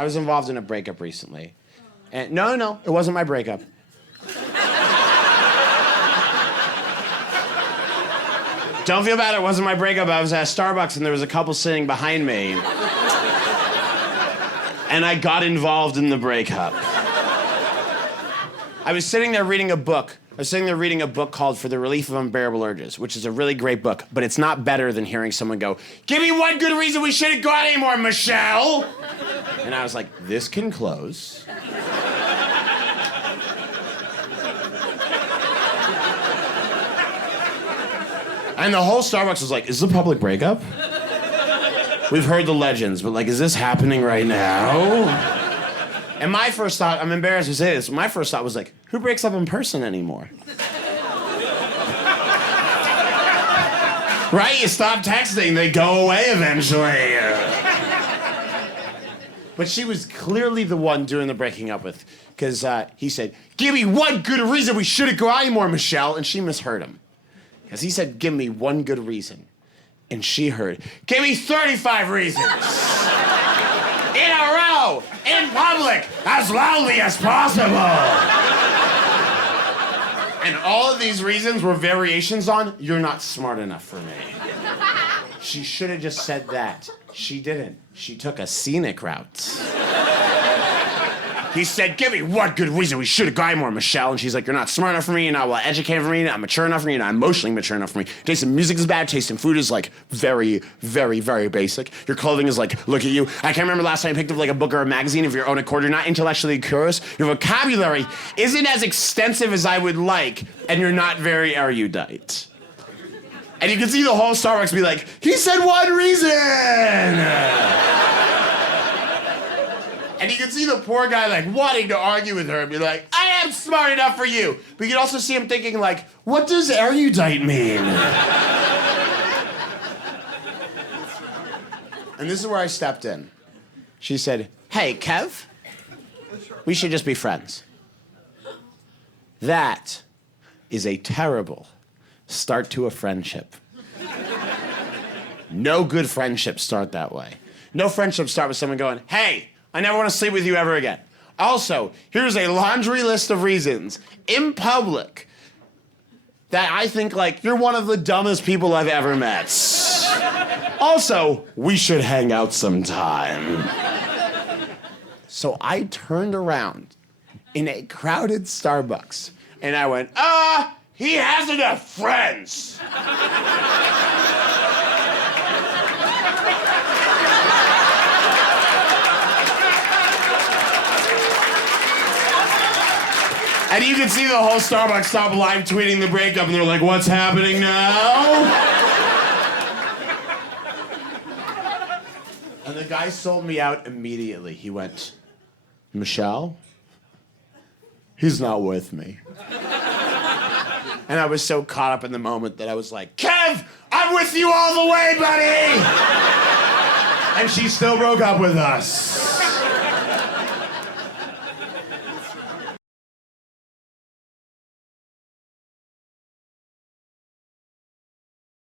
I was involved in a breakup recently. And no, it wasn't my breakup. Don't feel bad, it wasn't my breakup. I was at Starbucks and there was a couple sitting behind me. And I got involved in the breakup. I was sitting there reading a book. Called For the Relief of Unbearable Urges, which is a really great book, but it's not better than hearing someone go, "Give me one good reason we shouldn't go out anymore, Michelle!" And I was like, this can close. And the whole Starbucks was like, is this a public breakup? We've heard the legends, but like, is this happening right now? And my first thought, I'm embarrassed to say this, my first thought was like, who breaks up in person anymore? Right? You stop texting, they go away eventually. But she was clearly the one doing the breaking up with, because he said, "Give me one good reason we shouldn't go out anymore, Michelle," and she misheard him. Because he said, "Give me one good reason." And she heard, "Give me 35 reasons." In a row, in public, as loudly as possible. And all of these reasons were variations on, "You're not smart enough for me." She should have just said that. She didn't. She took a scenic route. He said, "Give me one good reason we should have gone more, Michelle." And she's like, "You're not smart enough for me, you're not well educated for me, you're not mature enough for me, you're not emotionally mature enough for me. Taste in music is bad, taste in food is like very, very, very basic. Your clothing is like, look at you. I can't remember last time I picked up like a book or a magazine of your own accord. You're not intellectually curious. Your vocabulary isn't as extensive as I would like, and you're not very erudite." And you can see the whole Starbucks be like, he said one reason! And you can see the poor guy like wanting to argue with her and be like, "I am smart enough for you." But you can also see him thinking like, what does erudite mean? And this is where I stepped in. She said, "Hey, Kev, we should just be friends." That is a terrible start to a friendship. No good friendships start that way. No friendships start with someone going, "Hey, I never want to sleep with you ever again. Also, here's a laundry list of reasons in public that I think like you're one of the dumbest people I've ever met. Also, we should hang out sometime." So I turned around in a crowded Starbucks and I went, he has enough friends. And you can see the whole Starbucks stop live tweeting the breakup, and they're like, "What's happening now?" And the guy sold me out immediately. He went, "Michelle, he's not with me." And I was so caught up in the moment that I was like, "Kev, I'm with you all the way, buddy!" And she still broke up with us.